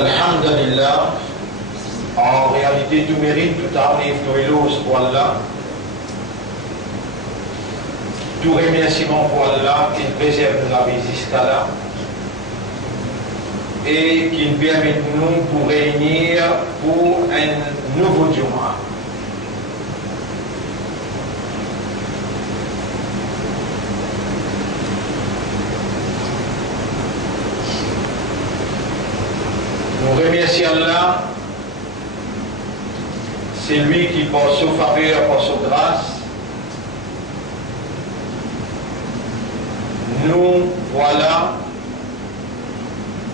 Alhamdulillah, en réalité tout mérite, tout arrive, tout éloge pour Allah. Tout remerciement pour Allah qui préserve la vie jusqu'à là et qui permet nous pour réunir pour un nouveau Jumu'ah. Nous remercions Allah, c'est lui qui par sa faveur, par sa grâce, nous voilà,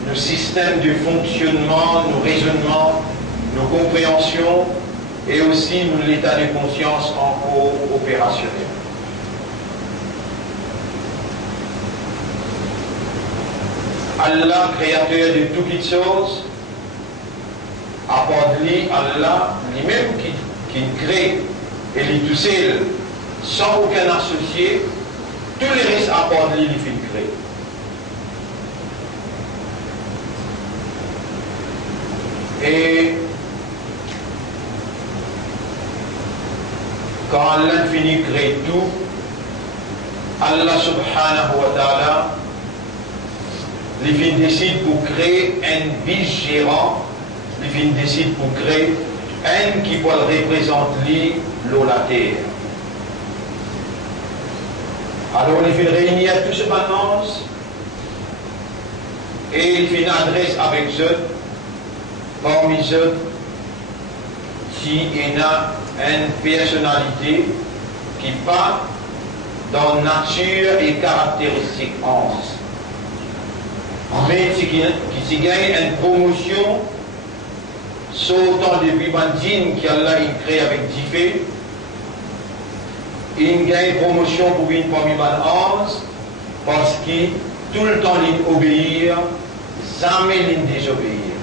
nos systèmes de fonctionnement, nos raisonnements, nos compréhensions et aussi l'état de conscience encore opérationnel. Allah, créateur de toutes les choses, apporte lui, Allah, lui-même qui crée et lui tout seul, sans aucun associé, tous les risques apportent lui, lui fait créer. Et quand Allah finit de créer tout, Allah subhanahu wa ta'ala il décide pour créer un vice-gérant, il décide pour créer un qui peut représenter l'eau, la terre. Alors il fait réunir tout ce balance et il fait une adresse avec eux, parmi eux, qui a une personnalité qui part dans nature et caractéristiques onze. Mais qui gagne une promotion, sautant depuis Bandine qui Allah crée avec Diffé, il gagne une promotion pour une parmi les 11 parce que tout le temps il obéit, jamais il désobéit.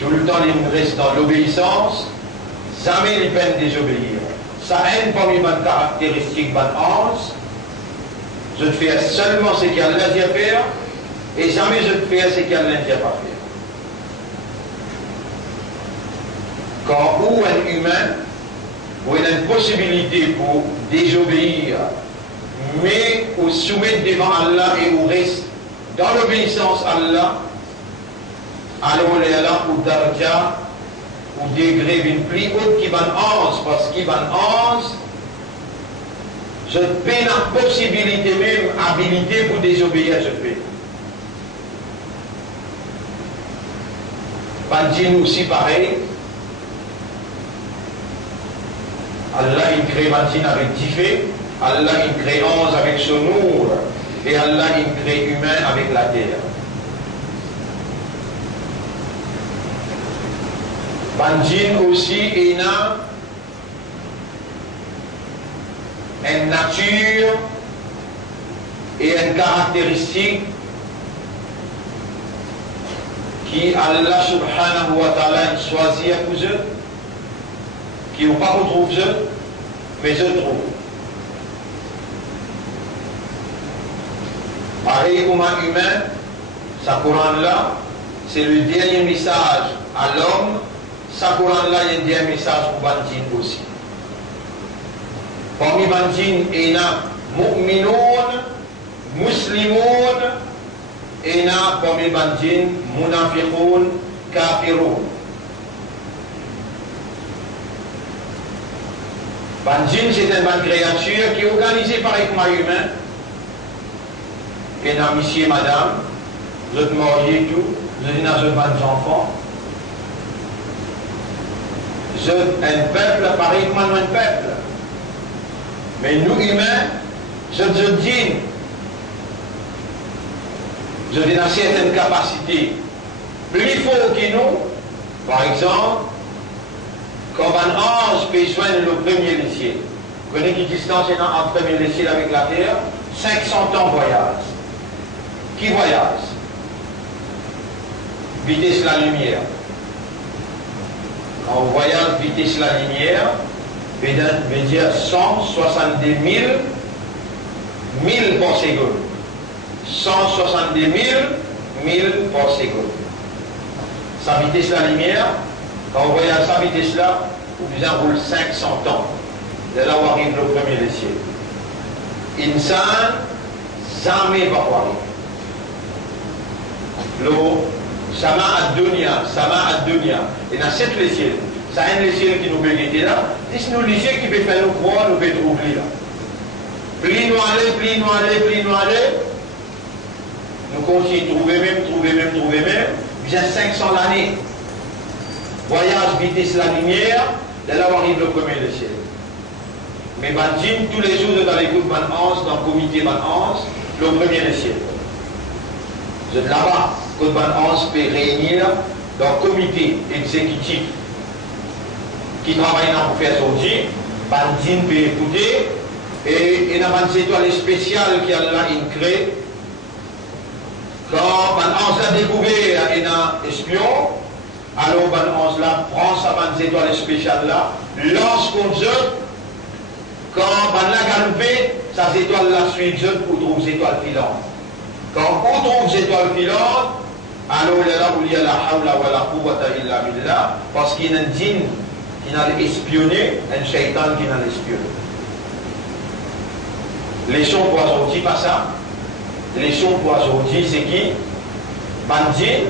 Tout le temps il reste dans l'obéissance, jamais il peine désobéir. Ça a une parmi les caractéristiques des 11, je fais seulement ce qu'Allah dit à faire. Et jamais je ne fais ce qu'Allah ne dit pas faire. Quand où un humain, où il a une possibilité pour désobéir, mais au soumettre devant Allah et au reste dans l'obéissance à Allah, alors on est là au darja, au degré d'une plus haute qui va en 11, parce qu'il va en 11, je paie la possibilité même, habilité pour désobéir, je paie. Bandine aussi pareil. Allah il crée Bandine avec Diffé, Allah il crée 11 avec son nour, et Allah il crée humain avec la terre. Bandine aussi il a une nature et une caractéristique qui Allah subhanahu wa ta'ala choisit pour eux, qui n'ont pas retrouvé eux, mais eux trouvent. Pareil comme un humain, sa Coran-là, c'est le dernier message à l'homme, sa Coran-là, il y a un dernier message pour Bandine aussi. Parmi Bandine, il y a mu'minoun, muslimoun, et il y a parmi Bandine, munafiqoun, kafiroun. Bandine, c'est une créature qui est organisée par un humain. Et dans monsieur et madame, vous êtes mariés tout, vous êtes dans un enfants. Vous êtes un peuple pareil comme un peuple. Mais nous humains, vous êtes dignes. Vous avez dans certaines capacités plus fort que nous. Par exemple, quand un ange peut joindre le premier le ciel. Vous connaissez quelle distance est entre le premier ciel avec la terre? 500 ans voyage. Qui voyage? Vitesse la lumière. Quand on voyage vitesse la lumière, veut dire 170 000 milles par seconde. 170 000 milles par seconde. sa vitesse la lumière, quand on voyage sa vitesse là, vous en roule 500 ans. De là où arrive le premier des cieux. Insan, jamais va voir. L'eau, sama ad-dunya. Et dans cette les ciels, ça a un ciel qui nous peut guetter là, c'est nous les ciels qui peut faire nous croire, nous peut trouver là. Plus nous aller, nous continuons trouver même, bien 500 l'année. Voyage, vitesse, la lumière, de là où arrive le premier des ciels. Mais Badjin, tous les jours, dans l'écoute Ban Hans, dans le comité Ban Hans, le premier des ciels. Vous êtes là-bas, que Ban Hans peut réunir dans le comité exécutif qui travaille dans le faire sortir, Badjin peut écouter, et il y a une étoile spéciale qui a là une crée. Quand Ban Hans l'a découvert, il y a un espion, alors Ban Hans là prend sa étoile spéciale là, lance contre eux. Quand on a gagné, ça étoile la suite, on trouve les étoiles filantes. Quand on trouve les étoiles filantes, alors là où il y a la hawla wa la quwwata illa billah, parce qu'il y a un djinn qui n'a espionné, un shaitan qui n'a espionné. Les sons pour aujourd'hui, pas ça. Les sons pour aujourd'hui, c'est qui? Bandit,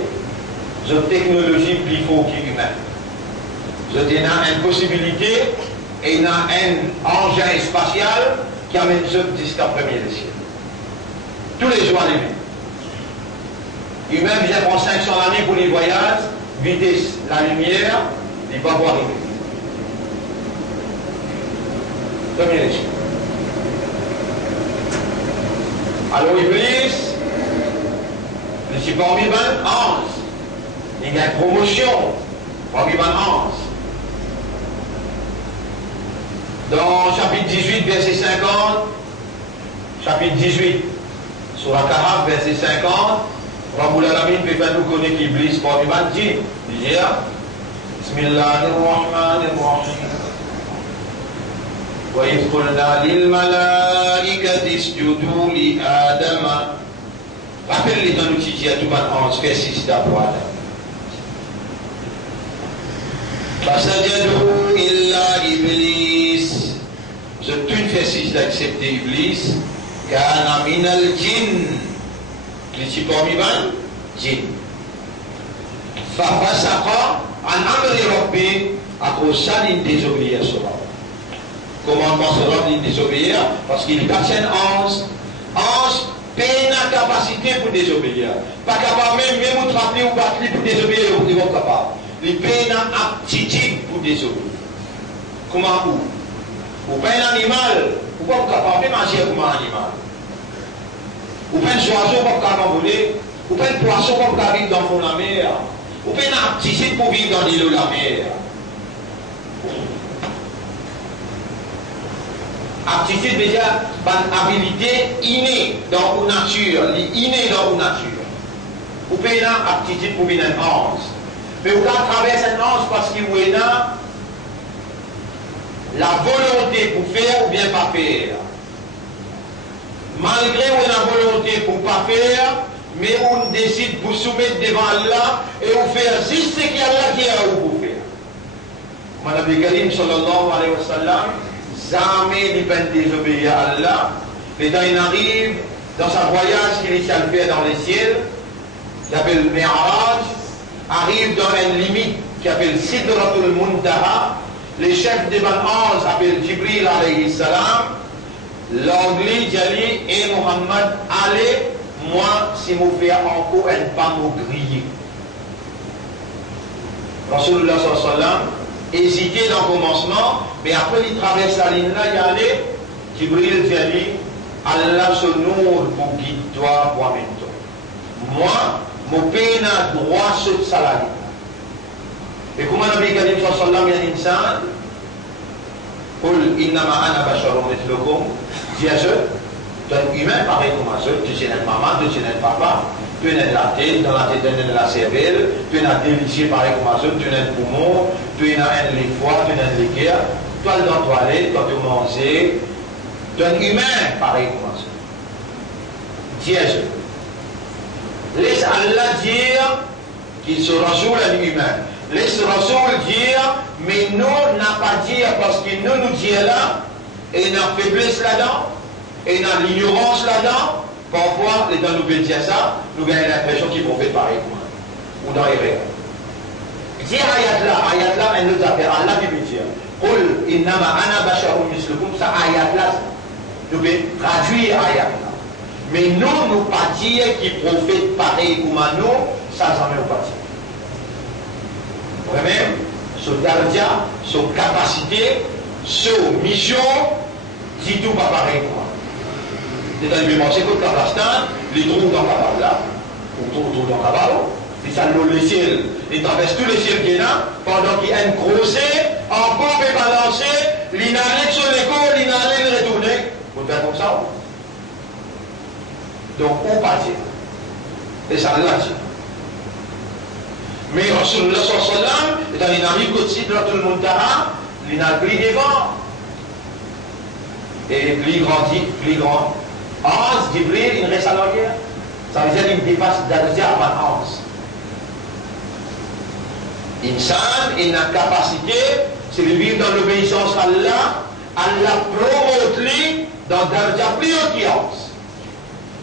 une technologie plus forte qu'humaine. Je dis une possibilité. Et il y a un engin spatial qui amène ceux jusqu'à premier des cieux. Tous les jours à l'éveil. Lui-même vient prendre 500 années pour les voyages, vitesse, la lumière, il va voir arriver. Premier des cieux. Alors Iblis, je suis parmi 20 anges. Il y a une promotion parmi 20 anges. Dans chapitre 18, verset 50, chapitre 18, sur la Kahf, verset 50, Rabbul Alamin peut faire nous connaître l'Iblis par du Bandit. Il dit, Bismillahirrahmanirrahim. Wa idh qulna lil malaikati isjudu li Adama. Rappelle-les dans l'outil qui a tout maintenant, verset 6 d'Abraham. Fasajadu illa Iblis. Je toute fait d'accepter Iblis, car minal jinn, qui est parmi ban, jinn. Fafasaqa an amri rabbi, à cause ça il désobéir cela. Commandement sera il désobéir, parce qu'il appartient à ange, peine la capacité pour désobéir. Pas capable même de trapper ou battre pour désobéir, ils vont capable. Les peine aptitude pour désobéir. Comment où? Ou pas un animal, ou pas capable de manger comme un animal. Ou pas un oiseau, pas capable de voler. Ou pas un poisson, pas capable de vivre dans la mer. Ou pas une aptitude pour vivre dans l'île de la mer. Aptitude déjà, une habilité innée dans la nature, innée dans la nature. Ou pas une aptitude pour vivre un ange. Mais vous traversez un ange parce qu'il est là. La volonté pour faire ou bien pas faire. Malgré où on a la volonté pour pas faire, mais on décide pour soumettre devant Allah et on fait juste ce qu'il y a là qui a pour faire. Madame Karim sallallahu alayhi wa sallam, jamais il peut désobéir à Allah. Mais quand il arrive dans sa voyage qu'il essaie de faire dans les ciels, qui s'appelle Mi'raj, arrive dans une limite qui s'appelle Sidratul Muntaha. Les chefs des anges s'appellent Jibril alayhi salam. L'anglais Jali et Mohammed, allez, moi, si vous faites encore un pas me griller. Rasulullah sallallahu alayhi wa sallam hésitait dans le commencement, mais après il traverse la ligne là, il y a allé. Jibril Jali, Allah se nourrit pour guider toi pour amener toi. Moi, mon pays n'a droit sur sa ligne. Et comment Nabi Karim sallallahu alayhi wa sallam Qul innama ana basharun mithlukum. Dis à ceux, tu es humain pareil comme à ceux, tu es un maman, tu es un papa, tu es la tête, dans la tête tu es la cervelle, tu es un délicieux pareil comme à ceux, tu es un poumon, tu es un les foies, tu es un les cœurs, toi dans la toilette, toi tu manges, tu es un humain pareil comme à ceux. Dis à ceux. Laisse Allah dire qu'il se rasoule un humain. Laisse Rasoul dire, mais nous n'a pas dire parce qu'il nous dit là, et n'a faiblesse là-dedans, et n'a l'ignorance là-dedans. Parfois, les gens nous veulent dire ça, nous gagnons l'impression qu'ils vont faire pareil, ou dans les rêves. Dis ayat là, elle nous a fait, Allah qui veut dire, Qul innama ana basharun mislukum, ça ayat là, nous devons traduire ayat là. Mais nous pas dire qu'ils prophètent pareil comme nous, ça jamais nous pas dire. Vraiment, sur dardia, sur capacité, sur mission, dit tout pas pareil quoi. C'est dans le marché que Kazakhstan, les trous dans la là, ou trous dans la c'est ça le ciel, il traverse tous les ciels qu'il y a, pendant qu'il y a un creuset, en pompe et balancé, l'inhalé sur l'écho, l'inhalé le retourner. Vous faites comme ça? Donc on partit. Et ça l'a dit. Mais Rasulullah sallam, dans une arrive aussi dans tout le monde, il a pris devant. Et plus grand. Hans, Gibril, il reste à l'arrière. Ça veut dire qu'il dépasse d'Alzia à Hans. Insan, il a capacité, c'est de vivre dans l'obéissance à Allah, Allah promote lui dans Darja plus haut qui Hans.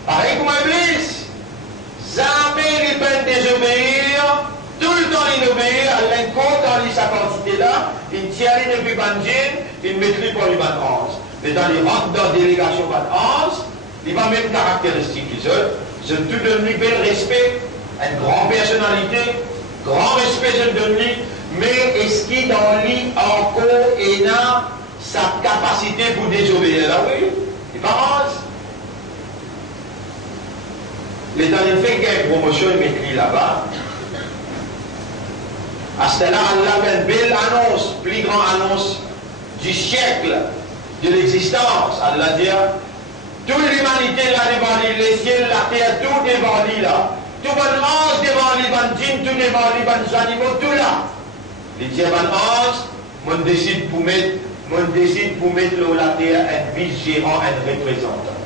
Pareil comme Iblis. Jamais il peut désobéir. Tout le temps il obéit à l'encontre dans sa quantité là, il tient depuis Banjin, il maîtrise pour les Ban-Hans. Mais dans les rangs de délégation Ban-Hans, il va même caractéristique qu'ils ont, je tout donne lui bel respect, une grande personnalité, grand respect je donne lui, mais est-ce qu'il dans lui encore et a sa capacité pour désobéir là oui, il va l'État il fait qu'il une promotion, il m'écrit là-bas. À ce là, Allah a une belle annonce, plus grande annonce du siècle, de l'existence. Allah dit, toute l'humanité là devant lui, les ciels, la terre, tout devant lui là. Tout bon ange devant lui, bon djinn, tout devant lui, bon animaux, tout là. Il dit, bon ange, on décide pour mettre là la terre un vice-gérant, un représentant.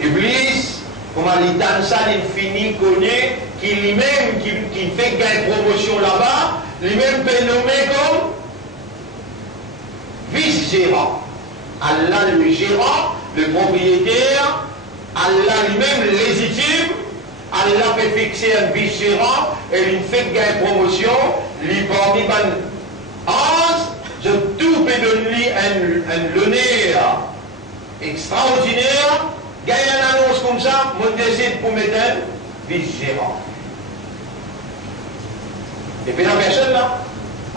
Iblis, comme l'Itan ça, il finit connaît qui lui-même, qui fait gagner promotion là-bas, lui-même peut nommer comme vice-gérant. Allah le gérant, le propriétaire, Allah lui-même légitime, Allah fait fixer un vice-gérant et il fait gagner promotion, lui parmi je tout peut donner un honneur extraordinaire, gagner une annonce comme ça, mon décide pour mettre un vice-gérant. Et puis la personne là,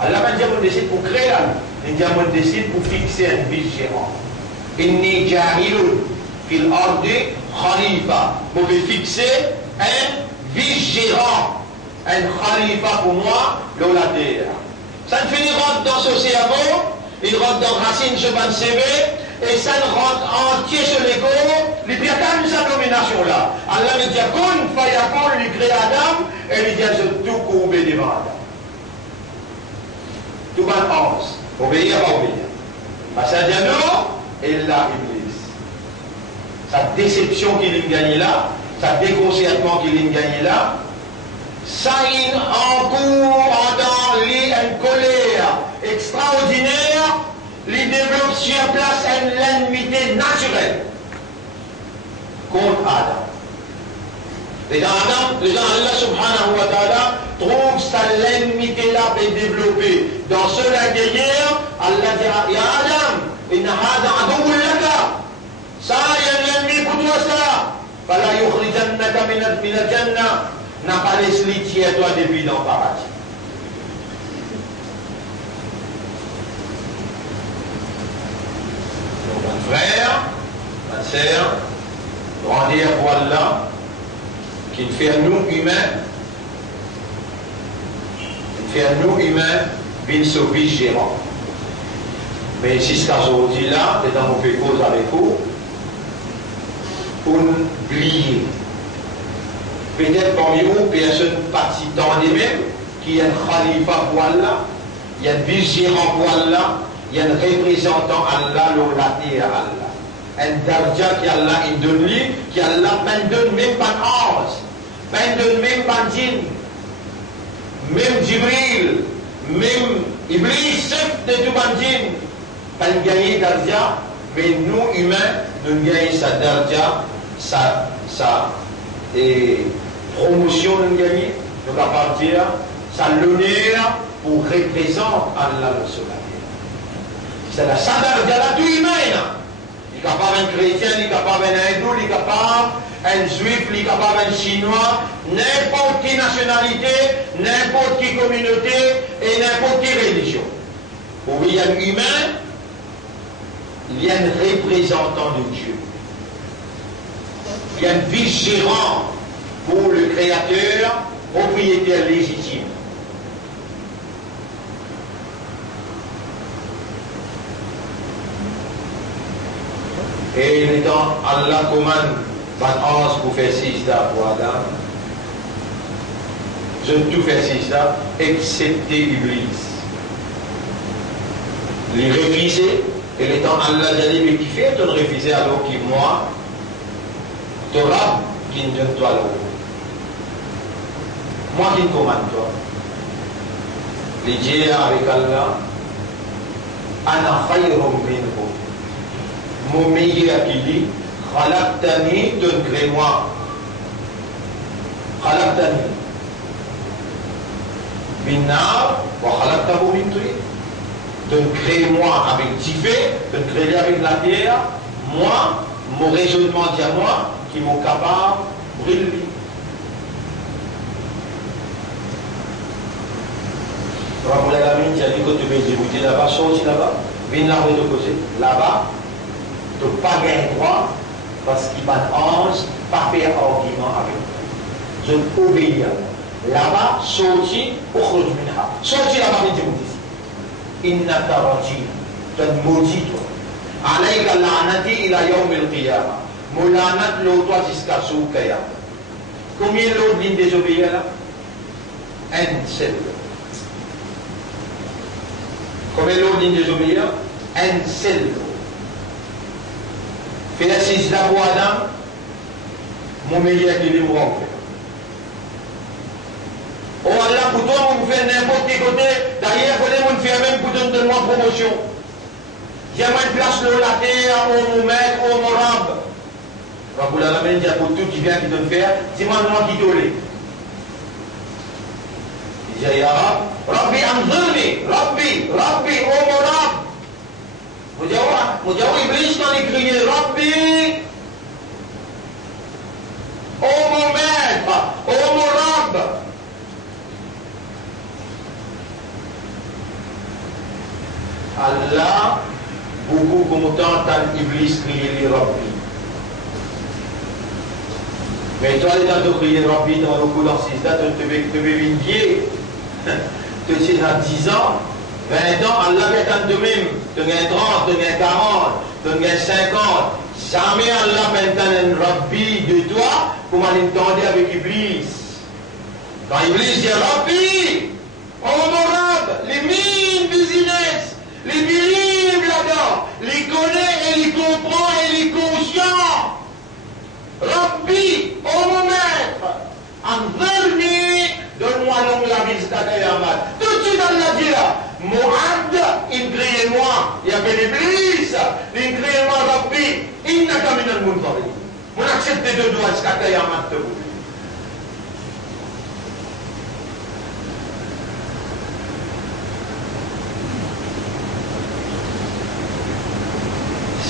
Allah va dire mon décide pour créer là, il dit mon décide pour fixer un vice-gérant. Inni ja'ilun fil ardi khalifa. Vous pouvez fixer un vice-gérant, un khalifa pour moi, dans la terre. Ça ne finit rentre dans ce cerveau, il rentre dans racine sur le CV, et ça ne rentre entier sur l'égo, il y a quand même sa domination là. Allah me dit Kun fayakun, il crée Adam, et il dit je tout courbé devant Adam. Tout le monde obéir, pas obéir. Parce que dit non, et là, Iblis. Sa déception qu'il a gagné là, sa déconcertement qu'il a gagné là, ça il encourt dans lui une colère extraordinaire, il développe sur place une l'ennemité naturelle contre Adam. Et dans Adam, Allah subhanahu wa ta'ala trouve sa l'ennemité là pour développer. Dans cela derrière, Allah dira Ya Adam, inna hada adoun laka. Ça, il y a un ennemi pour toi ça. Fala yukhrijannaka min al-jannah. N'a pas laissé tirer toi depuis dans le paradis. Donc, mon frère, ma sœur, grandir pour Allah, qui fait nous humains, bien sauver gérant. Mais jusqu'à aujourd'hui là, c'est dans mon fait cause avec vous, pour oublier. Peut-être parmi vous, personne partie dans les mêmes, qui est un khalifa pour Allah, il y a un vice-gérant pour Allah, il y a un représentant Allah, l'olaté à Allah. Un darja qui Allah il donne lui, qui Allah ne donne même pas ange, ne donne même pas djinn, même Jibril, même Iblis, chef de tout bandit, pas gagner d'Ardia, mais nous humains, nous gagnons sa d'Ardia, sa promotion, nous gagnons, nous va partir, ça l'honneur pour représenter Allah le Soleil. C'est la d'Ardia là, tout humain. Il est capable un chrétien, il est capable un hindou, il est capable un juif, il est capable un chinois, n'importe quelle nationalité, n'importe quelle communauté et n'importe quelle religion. Pour il y a un humain, il y a un représentant de Dieu. Il y a un vice-gérant pour le Créateur, propriétaire légitime. Et étant Allah commande Ange pour faire six-da pour Adam, je ne tout faire six-da, excepté Iblis. Les refuser, et l'étant Allah a dit, mais qui fait ton refuser alors que moi, ton rab qui ne donne toi l'eau. Moi qui ne commande toi. Les dieux avec Allah, Ana khayrum minhu. Mon meilleur qui dit, Khalaqtani, donne-moi. Khalaqtani. Binnar, wa khalaqtahu min tin. Donne-moi avec Tifé, donne-moi avec la terre. Moi, mon raisonnement dit à moi, qui m'ont capable de brûler. Rabbi Alamin, tu as dit que tu veux dire, là-bas, sorti là-bas, viens là-bas de côté. Là-bas, tu n'as pas gagné droit parce qu'il va ange, pas faire argument avec toi. Je obéis à toi. Là-bas, sorti, sorti là-bas, viens dire ici. Inna tarati, tu es maudit toi. Alayka la'anati ila yawm al-qiyamah. Moulanat l'autre jusqu'à Soukaya. Combien l'autre lignes désobéir là? Un seul. Combien l'autre lignes désobéir? Un seul. Fais la six là pour Adam, mon meilleur qui est libre en fait. Oh Allah, pour toi, on vous fait n'importe quel côté. D'ailleurs, vous faire même pour donner moi promotion. Il y a moins de place là, la terre, on nous met, on nous rampe. Rabbi Alamin dit pour tout qui vient qui donne faire, dis-moi moi qui t'olé. Il dit ya Rabbi anzurni, Rabbi, oh mon Rab. Vous dites Iblis quand il criait Rabbi, oh mon maître, oh mon Rab. Allah, beaucoup content quand Iblis criait les Rabbi. Mais toi, les temps de crier Rabbi dans le coup dans 6 dates, tu veux vinier. Tu es dans 10 ans, 20 ans, Allah est en de même. Tu as 30, tu as 40, tu as 50. Jamais Allah fait un Rabbi de toi, comme on entendait avec Iblis. Quand Iblis dit Rabbi, oh mon Rab, les mines business, les mines là-dedans, les connaît et les comprend et les conscient. Rabbi, oh mon maître, Anzurni, donne-moi l'ongle la visite à Kayamat. Tout de suite, Allah dit là, Mohamed, il criait moi, il y avait l'Iblis, il criait moi, Rabbi, il n'a qu'à minal munzari. On accepte de doigts jusqu'à Kayamat de vous.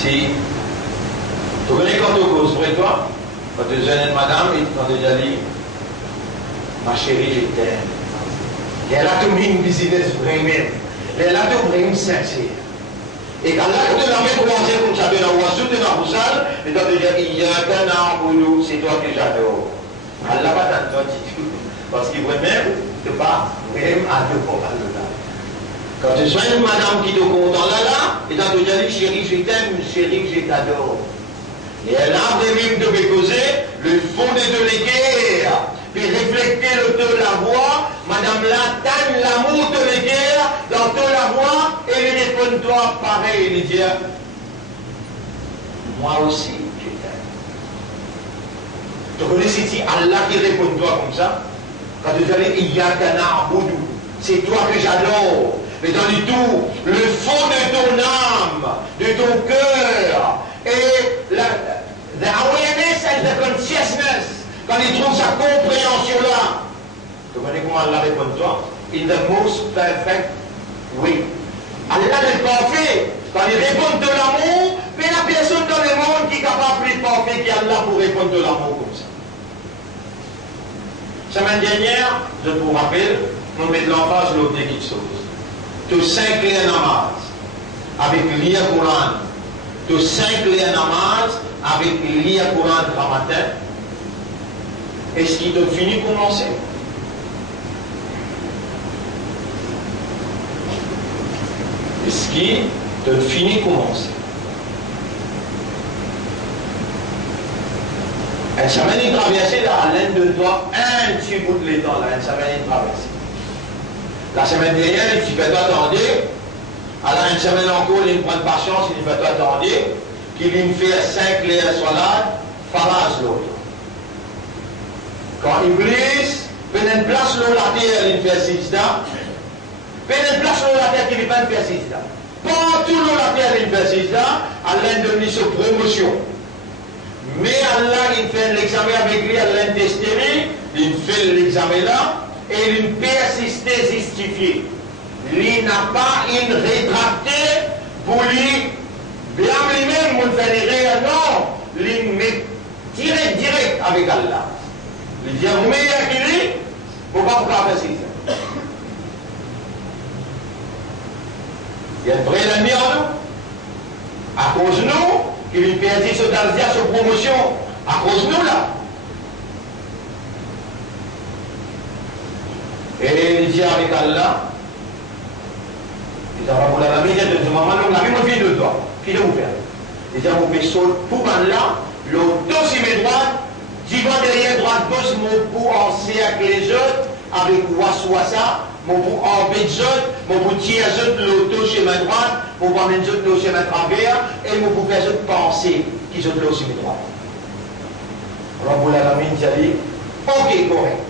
Si tu connais quand tu causes pour toi, quand tu es jeune madame, et quand tu as dit, ma chérie, je t'aime. Et elle a tout mis une business vraiment. Elle a tout vraiment sincère. Et quand là, tu l'as mis commencé comme ça, de la oiseau, de la roussale, et toi tu dis, il y a qu'un an pour nous, c'est toi que j'adore. Elle n'a pas tant de tout. Parce qu'il veut même te pas vraiment adorer Allah. Quand tu sois une madame qui te content là, et toi tu dis, chérie, je t'aime, chérie, je t'adore. Et elle a même de causer le fond de l'équerre, puis refléter le de la voix, madame là, t'aime l'amour de l'équerre, dans de la voix, et lui répond-toi pareil, il dit, moi aussi, je t'aime. Tu connais ici Allah qui répond-toi comme ça? Quand tu dis Iyyaka na'budu, c'est toi que j'adore. Mais dans le tout, le fond de ton âme, de ton cœur, et the awareness and the consciousness, quand il trouve sa compréhension-là, tu connais comment Allah répond à toi? In the most perfect way. Allah est parfait. Quand il répond de l'amour, mais la personne dans le monde qui est capable de parfait qu'Allah pour répondre de l'amour comme ça. Semaine dernière, je vous rappelle, nous mettons l'emphase sur l'autre quelque chose. Tu 5 clés namaz avec lire Coran. Tu 5 clés namaz avec lire Coran le matin. Est-ce qu'il te finit de commencer? Est-ce qu'il te finit de commencer? Elle s'amène à traverser là, l'un de toi, un petit bout de l'étang là, elle s'amène à traverser. La semaine dernière, il fait toi attendre. Alors, une semaine encore, il prend patience, il fait toi attendre. Qu'il lui fait 5 clés à salade, farage l'autre. Quand il glisse, il fait une place sur la terre, il fait 6 dents. Il fait une place sur la terre, il ne fait pas 6 dents. Partout sur la terre, il fait 6 dents, Allah donne sa promotion. Mais Allah, il fait l'examen avec lui, Allah testé, il fait l'examen là. Et une persistance justifiée. Il n'a pas une rétractée pour lui, bien lui-même, mon frère, non, il met direct avec Allah. Il dit, vous mettez à qui lui, vous ne pouvez pas faire ça. Il y a un vrai ennemi en nous. À cause de nous, qui lui perdit ce dardia, sa promotion, à cause de nous là. Et il dit avec Allah, il dit à Rabbul Alamin, il dit, maman, la vie me vient de toi. Qui de vous faire? Il dit, vous faites sol pour là, le dos sur mes droites, divan derrière droite, gauche, mon pour en cercle les autres, avec waswasa, mon pour en bête les autres, mon pour tirer les autres, le dos chez ma droite, mon pour amener les autres chez ma travers, et mon pour faire les autres penser qui sont là sur mes droites. Rabbul Alamin dit, ok, correct.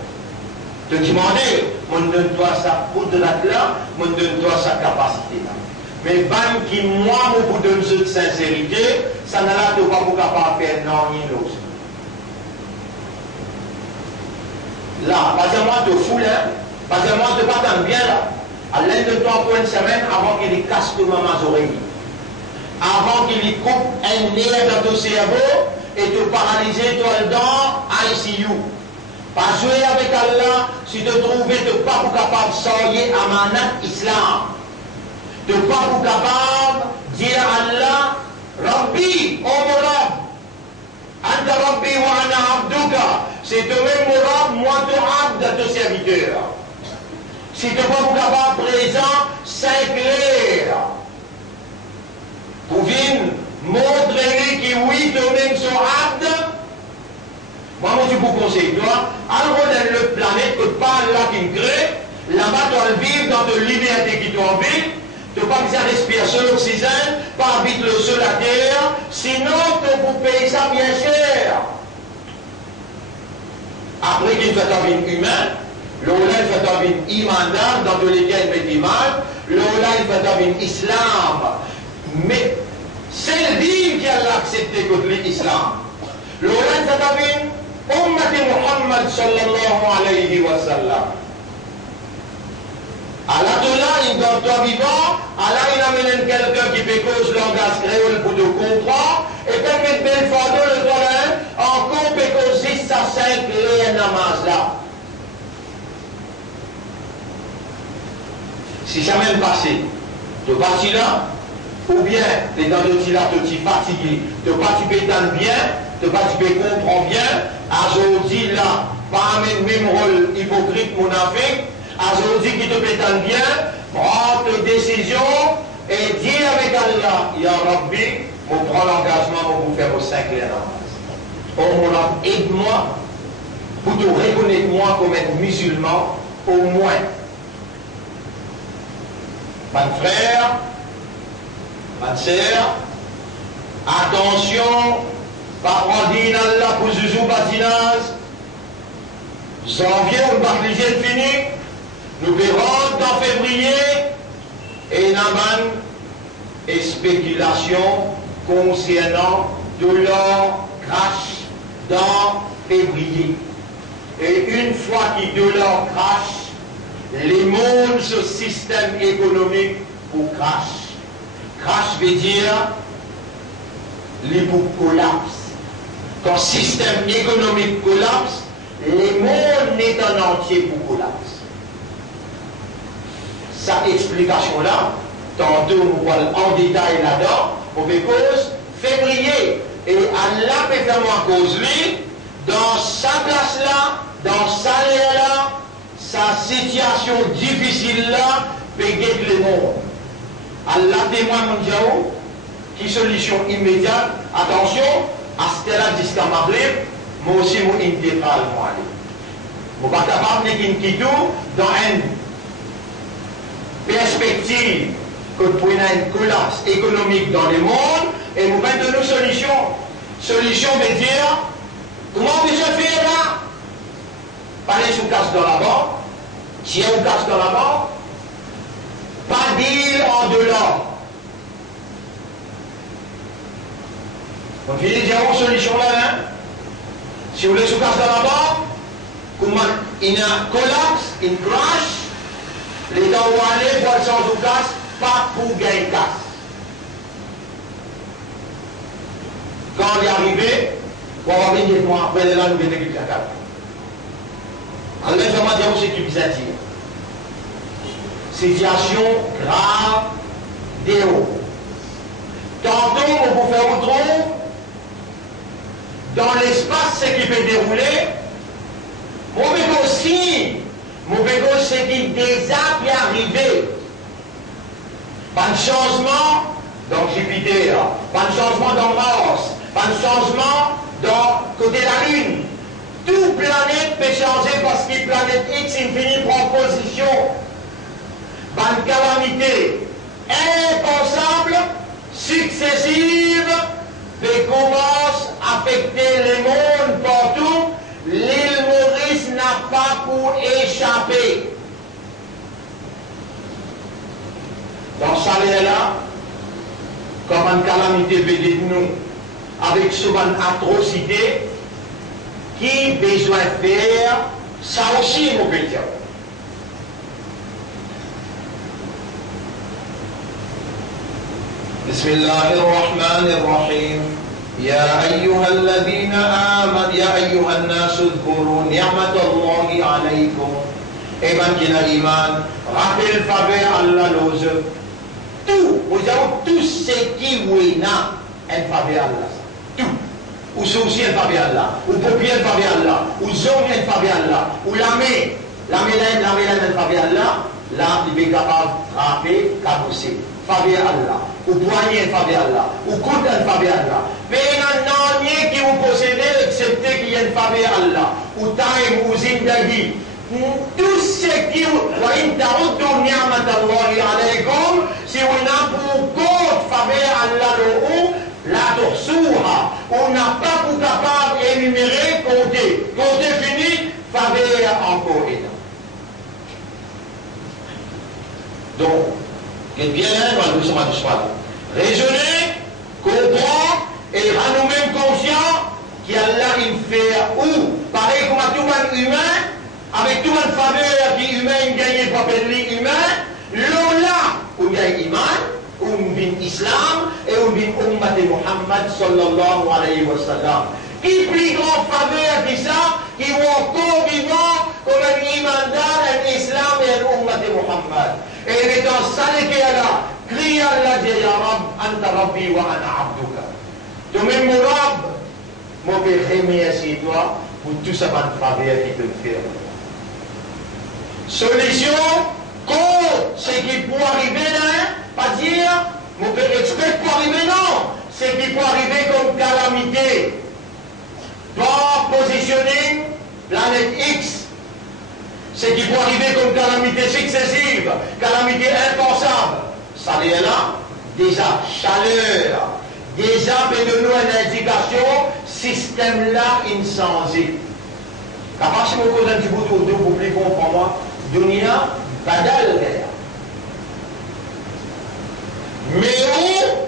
Te demander, on donne-toi sa poudre-là, on donne-toi sa capacité-là. Mais ban qui, moi, vous donne cette sincérité, ça n'a pas pour capable faire non, ni l'autre. Là, pas seulement te fous là, pas seulement te pas tant bien là. À l'un de toi pour une semaine avant qu'il casse tes mamans oreilles. Avant qu'il coupe un nerf dans ton cerveau et te paralyser toi dans ICU. Pas jouer avec Allah si tu trouves que tu n'es pas capable de sortir à Manat Islam. Tu n'es pas capable de dire à Allah, Rabbi, oh mon Rab, Anta Rabbi wa ana abduka. C'est toi-même mon Rab, moi tu abd de ton serviteur. Si tu n'es pas capable présent, c'est clair. Pour venir montrer que oui, toi-même son abd. Moi, je vous conseille, toi, alors dans le planète que pas là qui crée, là-bas, tu vas vivre dans de liberté qui t'en vit, tu n'as pas besoin de respirer sur l'oxygène, pas habiter le sol à terre, sinon tu vous payez ça bien cher. Après qu'il fait un vie humain, l'Ola il fait un vie imandable, dans tous les cas il met iman, l'Ola il fait un vie islam. Mais c'est le vie qui a accepté contre l'islam. L'Ola il fait un vie Ummati Muhammad sallallahu alayhi wa sallam. Allah il dans toi vivant, Allah il amène quelqu'un qui peut cause le langage créole pour te comprendre, et permet de belle fardeau le Coran, encore peut causer 6 à 5 les namaz là. Si ça même passé, tu es parti là, ou bien tu es dans le petit là, tu es fatigué, tu es parti pétane bien, tu es parti comprendre bien, aujourd'hui là, pas le même rôle hypocrite mon affaire, aujourd'hui qui te pétane bien, prends tes décisions et dis avec Allah, Ya Rabbi, je prends l'engagement pour vous faire vos 5 les namaz. Oh mon Rab, aide-moi pour te reconnaître moi comme un musulman au moins. Mon frère, ma sœur, attention, pas prendre Allah pour Zouzou Batinaz, Janvier, on va obligé de finir. Nous verrons en février et une et spéculation concernant dollar crash dans février. Et une fois que dollar crash, les mondes, ce système économique pour crash. Crash veut dire les pour collapse. Quand le système économique collapse, les mondes n'est en entier pour collapse. Cette explication-là, tantôt nous voyons en détail là-dedans, on fait cause février. Et Allah peut faire à cause lui, dans sa place-là, dans sa là, sa situation difficile-là, peut guider le monde. Allah témoigne mondial, qui solution immédiate, attention, à ce là jusqu'à Maghreb, moi aussi, moi, intégral, moi, aller. Je ne suis pas capable de quitter dans une perspective que pour une collapse économique dans le monde, et vous mettez de nos solutions. Solution veut dire, comment vous faites là? Parlez sous casse dans la banque, tiens ou casse dans la banque, pas d'île en dollars. On finit de dire une solution là, hein? Si vous voulez sous casse dans la banque, comment il y a un collapse, une crash, les gens vont aller voir sans sous casse, pas pour gagner casse. Quand on est arrivé, on va venir moi, après là, nous venons de la carte. Alors, je vais dire ce qui vous a dit. Situation grave, déo. Tantôt, on peut faire autre dans l'espace, ce qui peut dérouler. Mauvais aussi, ce qui déjà est arrivé. Pas de changement dans Jupiter, pas de changement dans Mars, pas de changement dans côté de la Lune. Tout planète peut changer parce que planète X infinie prend position. Pas de calamité impensable, successive, qui commence à affecter le monde partout. L'île Maurice n'a pas pour échapper. Dans ce là, comme une calamité veut dire nous, avec souvent une atrocité, qui besoin de faire, ça aussi, mon chrétien. بسم الله الرحمن الرحيم يا أيها الذين آمنوا يا أيها الناس اذكروا نعمة الله عليكم إيمان كنا إيمان rappel faveur Allah l'ose tout vous avez tout ce qui vous est un faveur Allah tout ou souci un faveur Allah ou papier un faveur Allah ou zone un faveur Allah ou l'armée un faveur Allah là il est capable de frapper cabosser faveur Allah ou poignet faveur Allah ou coude un faveur Allah mais il y a un dernier qui vous possédez excepté qu'il y a un faveur Allah ou time ou zindagi tout ce qui vous si on a pour compte faveur Allah la torsuha on n'a pas pour capable d'énumérer compter fini faveur encore et donc et bien nous sommes tous raisonner, comprendre et à nous-mêmes conscients qu'Allah il fait ou pareil comme à tout le monde humain, avec tout le monde faveur qui humain gagne papel humain, là où il y a iman, où il y a islam et où il y a ummat de Muhammad sallallahu alayhi wa sallam. Qui plus grand faveur que ça, qui vont encore vivant comme un imandar, un islam et un ummat de Muhammad. Et étant salé qui est là, crie Allah, dit Ya Rab, Anta Rabbi wa ana abduka. Tu même mon Rab, mon père, remercie toi pour tout ça, bonne faveur qui peut me faire. Solution, contre ce qui peut arriver là, pas dire, mon père expect pour arriver, non. Ce qui peut arriver comme calamité. Par positioning, planète X. Ce qui peut arriver comme calamité successive, calamité impensable. Ça est là, déjà chaleur, déjà peut de nous une indication, système là insensé. Capable si vous un petit bout de vous pouvez comprendre, Dunia, badal gaya. Mais où,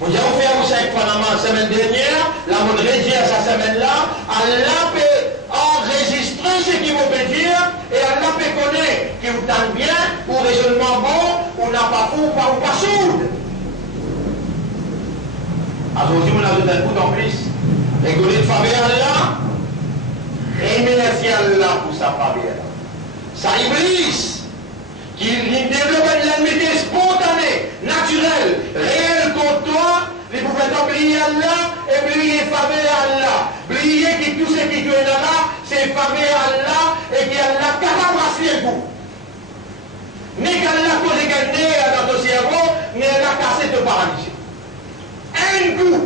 vous avez fait aussi avec Panama la semaine dernière, la monnaie dit à sa semaine-là, Allah peut enregistrer ce qu'il veut dire, et Allah peut connaître qui vous tente bien, ou raisonnement bon, ou n'a pas fou, ou pas sourde. Aujourd'hui, on a besoin d'un coup d'en plus. Récoller de faveur Allah, remercier Allah pour sa faveur. Ça Iblis, qui développe une amitié spontanée, naturelle, réelle contre toi, il pouvait oublier Allah et oublier faveur Allah. Oublier que tout ce qui est là, c'est faveur Allah et que Allah capable de le coup. Ni qu'Allah cause gagner dans ton cerveau, ni Allah cassé te paralyser. Un coup.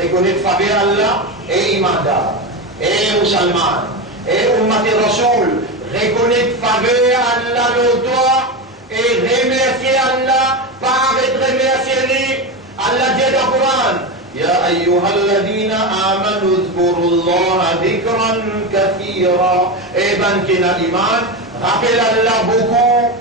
Reconnaître faveur Allah et Imanda, et Musulman, et Ummat Rasoul, reconnaître faveur Allah le doigt et remercier Allah par remercier lui. Allah dit dans le Coran, يا أيها الذين آمنوا اذكروا الله ذكرا كثيرا. Et ben qui n'a iman, rappelle Allah beaucoup.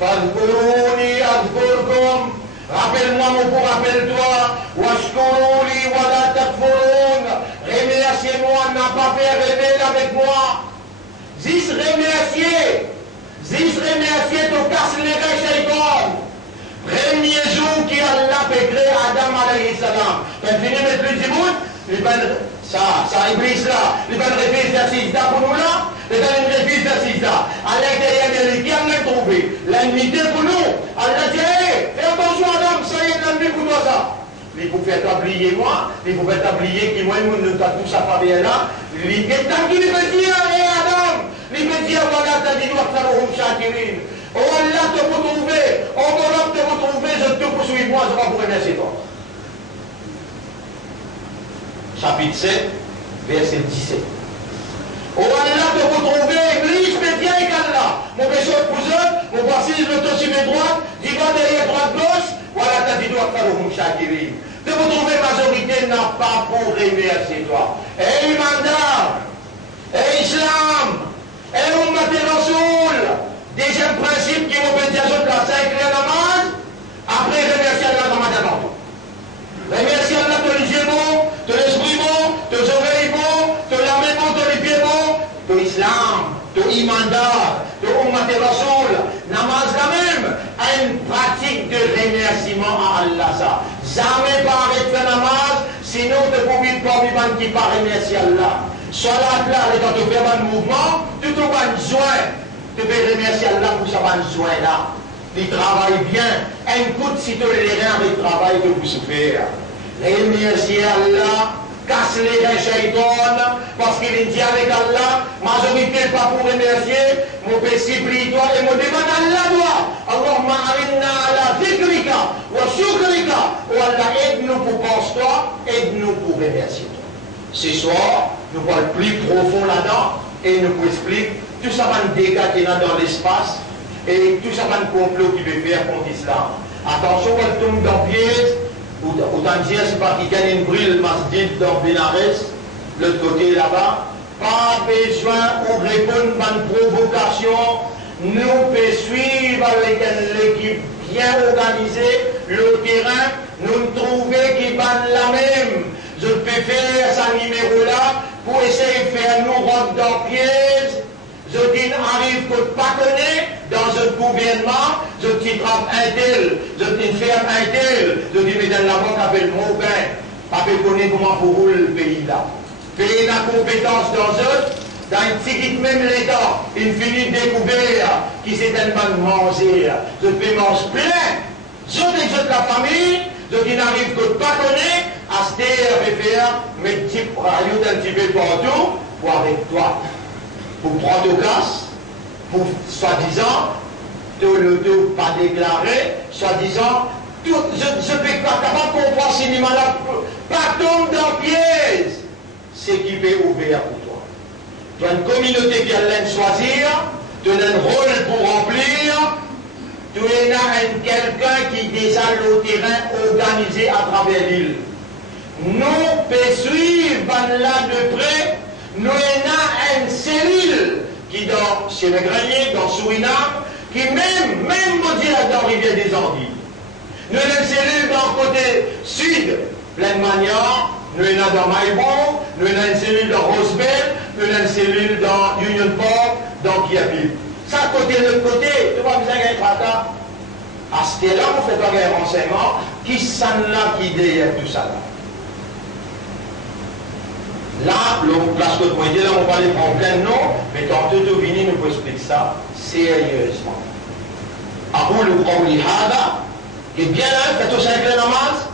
فاذكروني أذكركم. Rappelle-moi mon pour, rappelle-toi. Washkuruli wa la takfurun. Remerciez-moi, n'a pas fait rêver avec moi. Zis remercier. Zis remercier, tu casses les shaitan. Premier jour qui Allah peut créer Adam alayhi salam. Quand il finit mettre le dimoun, ça Iblis là, il va réfléchir à Sida pour nous là, il va réfléchir à Sida. À l'intérieur de lui, qui a même trouvé l'unité pour nous. Allah dit, fais attention Adam, ça y est, l'ennemi pour toi ça. Il faut faire oublier moi, il faut faire oublier que moi, nous avons tout ça pas bien là. Il est temps qu'il veut dire, Adam, il veut dire, voilà, t'as dit, nous avons Shakirin. Oh Allah te retrouver, oh mon homme te retrouver, je te poursuis moi, je vais vous remercier toi. Chapitre 7, verset 17. Oh Allah te retrouver, Iblis, mais viens avec Allah. Mon péché pour eux, mon voici, je te suis mes droites, j'y vais derrière droite gauche, voilà, t'as dit, doit faire au Shakirin. De vous trouver majorité n'a pas pour remercier toi. Et Imandar, et Islam, et Ummat Rasoul. Deuxième principe qui vous peut dire de la 5 la namaz, après remercier Allah dans ma demande. Remercier Allah de l'Égypte bon, de l'esprit bon, de l'oreille bon, de la main bon, de les pieds bon, de l'islam, de l'imandar, de Ummat Rasoul. Namaz quand même, une pratique de remerciement à Allah ça. Jamais pas arrêter de namaz, sinon tu ne pouvais pas vivre qui pas remercier Allah. Soit là, quand tu fais un mouvement, tu te vas joindre. Tu peux remercier Allah pour ça besoin là. Il travaille bien. Un coup de si tu les reins avec le travail que vous souffrez. Remercier Allah, casse les reins shaitan, parce qu'il dit avec Allah, majorité pas pour remercier, mon péché prie toi et mon demande Allah doit. Allahumma arinna ala dhikrika wa shukrika. Oh Allah, aide-nous pour penser toi, aide-nous pour remercier toi. Ce soir, nous voyons le plus profond là-dedans et nous vous explique tout ça va nous dégager dans l'espace et tout ça va nous complot qui veut faire contre l'islam. Attention quand tu tombes dans le piège, autant dire c'est pas qu'il gagne une brille masjid dans Benares, l'autre côté là-bas, pas besoin de répondre à une provocation, nous pouvons suivre avec une équipe bien organisée, le terrain, nous trouver qui bat la même. Je peux faire ce numéro-là pour essayer de faire nous rentrer dans le piège. Je dis, arrive que pas connaître dans un gouvernement, je dis, trappe un tel, je dis, ferme un tel, je dis, mais dans la banque, appelle mon bain, pas connaître comment pour rouler le pays là. Pays la compétence dans eux, dans une petite même l'État, il finit de découvrir qui s'est tellement mangé, je fais manger plein, je dis, je la famille, je dis, n'arrive que pas connaître, à se faire, mais type, rajoute un petit peu partout, pour avec toi. Pour prendre de casse, pour soi-disant, te pas déclarer, soi-disant, je ne suis pas capable de comprendre si les malades pas tomber dans le piège. C'est qui peut ouvrir pour toi. Tu as une communauté qui allait choisir, tu as un rôle pour remplir, tu as quelqu'un qui est déjà le terrain organisé à travers l'île. nous pouvons suivre là de près, nous avons une cellule qui dans chez les greniers, dans Suriname, qui même maudit là dans la rivière des Antilles. Nous avons une cellule dans le côté sud, plein de manière, nous avons dans Maïbon, nous avons une cellule dans Rosebel, nous avons une cellule dans Union Port, dans Kiapil. Ça, côté de l'autre côté, tu vois, vous avez un tractat. À ce là on fait un renseignement, qui s'en a qui derrière tout ça là. Là, place que vous voyez, là, on va aller prendre plein de noms, mais tantôt, Vini nous peut expliquer ça sérieusement. أقول قولي هذا et bien là, faites au 5 namaz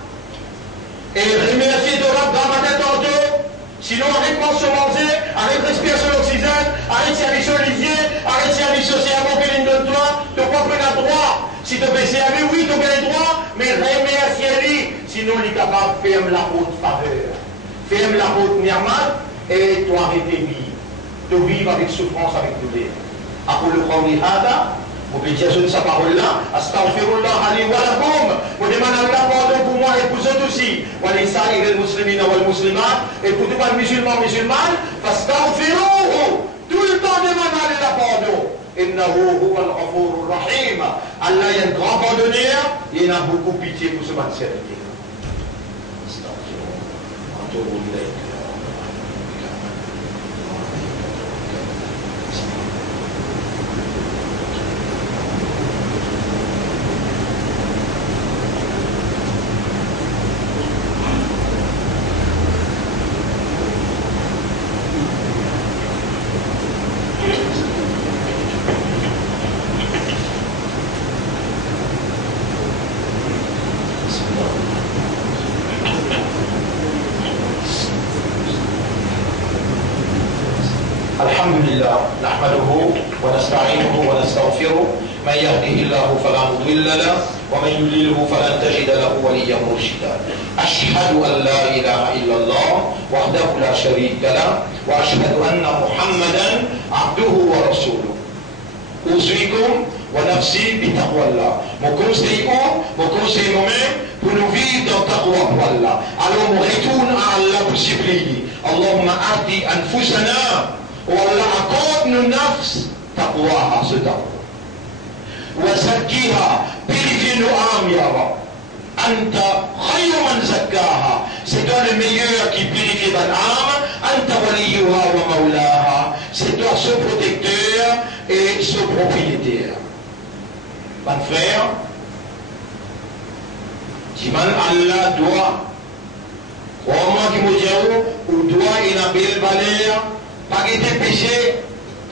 et remerciez de Rab dans ma tête tantôt. Sinon, avec mon se manger, avec respiration d'oxygène, avec service lisier, avec service social, avec une de toi, tu peux prendre droit. Si tu peux servir, oui, tu peux le droit, mais remerciez-lui. Sinon, il est capable de faire la haute faveur. Ferme la route normale et tu arrêtes de vivre. Tu vives avec souffrance, avec douleur. Après le Khawli Hada, vous pouvez dire sa parole-là, Astaghfirullah Ali wa lakum, vous demandez Allah pardon pour moi et pour eux aussi. Wa l'isa'ir al-muslimina wal muslimat, et pour tous les musulmans, musulmanes, Fastaghfiruhu, tout le temps demandez Allah pardon. Innahu huwa al-ghafur rahim. Allah est un grand pardonneur, et il a beaucoup pitié pour ce serviteur. الحمد لله نحمده ونستعينه ونستغفره من يهده الله فلا مضل له ومن يضلله فلن تجد له وليا مرشدا أشهد أن لا إله إلا الله وحده لا شريك له وأشهد أن محمدا عبده ورسوله أوصيكم ونفسي بتقوى الله mon conseil moi-même pour nous vivre dans taqwa pour Allah. Alors on retourne à Allah pour supplier اللهم آت أنفسنا والله accorde-nous nafs taqwaha ce taqwa وزكيها purifie nos âmes ya Rab anta khayru man zakkaha c'est toi le meilleur qui purifie ton âme anta waliyuha wa maulaha c'est toi ce protecteur et ce propriétaire. Mon frère, si man Allah doit crois-moi qui me dit ou doit il a belle valeur pas qu'il ait péché.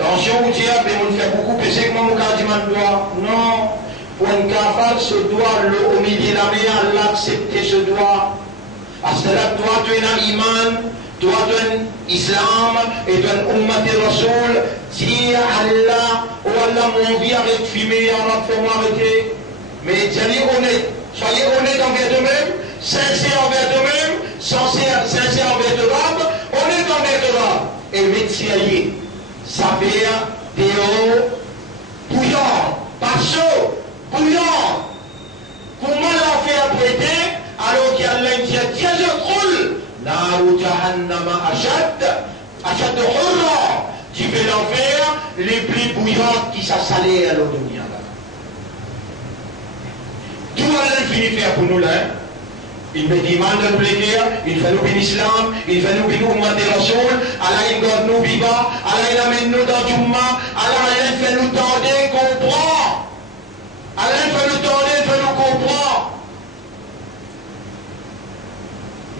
Attention, vous dites, mais on fait beaucoup péché que mon cardinal doit. Non, pour un kafar, ce doit, au milieu de la mer, Allah accepter ce doigt. Parce que là, toi, tu es un iman, toi, tu es un islam, et tu es un ummat et rasoul. Dis Allah, oh Allah, mon vie arrête de fumer, Allah, fais-moi arrêter. Mais soyez honnête envers eux-mêmes, sincère envers eux-mêmes, sincère envers eux-mêmes, honnête envers eux-mêmes. Et métier, savoir, théo, bouillant, pas chaud, bouillant. Comment la faire prêter alors qu'il y a l'Indien, tiens, je roule. Naru Jahannama Ashad Hurra. Tu veux l'enfer, les plus bouillantes qui s'assalent à l'Odunia. Tout Allah finit faire pour nous là. Il me demande de plaisir, il fait nous bien l'islam, il fait nous bien Ummat et Rasoul, Allah il garde nous vivants, Allah il amène nous dans Jumma, Allah il fait nous tendre, comprendre. Allah il fait nous tendre, il fait nous comprendre.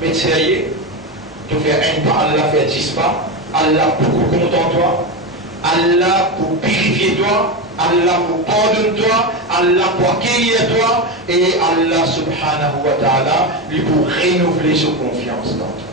Mais sérieux, tu fais un pas, Allah fait 10 pas, Allah pour content toi, Allah pour purifier toi, Allah pour pardonner toi, Allah pour accueillir toi, et Allah subhanahu wa ta'ala pour renouveler sa confiance dans toi.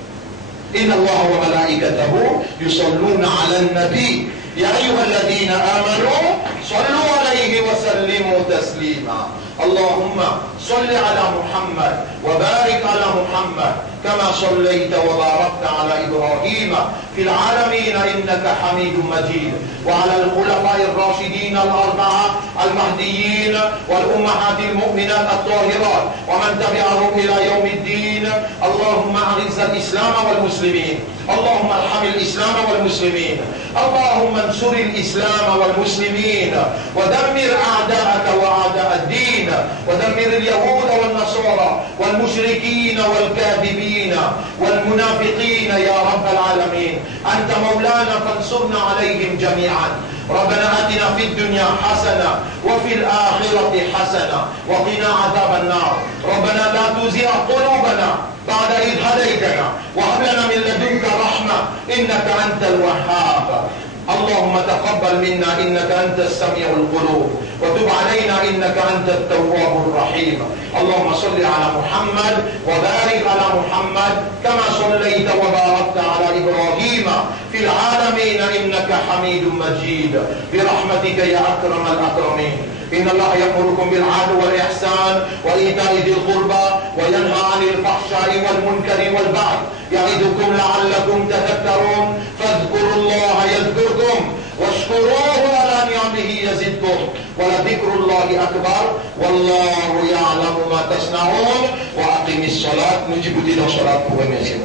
Inna Allah wa malaikatahu yusalluna ala nabi. Ya ayyuha alladhina amanu صلوا عليه وسلموا تسليما. اللهم صل على محمد وبارك على محمد كما صليت وباركت على إبراهيم في العالمين إنك حميد مجيد، وعلى الخلفاء الراشدين الأربعة المهديين والأمهات المؤمنات الطاهرات ومن تبعهم إلى يوم الدين. اللهم أعز الإسلام والمسلمين، اللهم ارحم الإسلام والمسلمين، اللهم انصر الإسلام والمسلمين، ودمر أعداءك وأعداء الدين، ودمر اليهود والنصارى والمشركين والكاذبين والمنافقين يا رب العالمين. أنت مولانا فانصرنا عليهم جميعا. ربنا آتنا في الدنيا حسنة وفي الآخرة حسنة وقنا عذاب النار. ربنا لا تزغ قلوبنا بعد إذ هديتنا وهب لنا من لدنك رحمة إنك أنت الوهاب. اللهم تقبل منا إنك أنت السميع القلوب، وتب علينا إنك أنت التواب الرحيم. اللهم صل على محمد وبارك على محمد كما صليت وباركت على إبراهيم في العالمين إنك حميد مجيد برحمتك يا أكرم الأكرمين. إن الله يأمركم بالعدل والإحسان وإيتاء ذي القربى وينهى عن الفحشاء والمنكر والبغي يعظكم لعلكم تذكرون. فاذكروا الله يذكركم واشكروه على نعمه يزدكم ولذكر الله أكبر والله يعلم ما تصنعون. وأقم الصلاة. نجيب إلى صلاة ومسجد.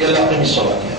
يلا أقم الصلاة.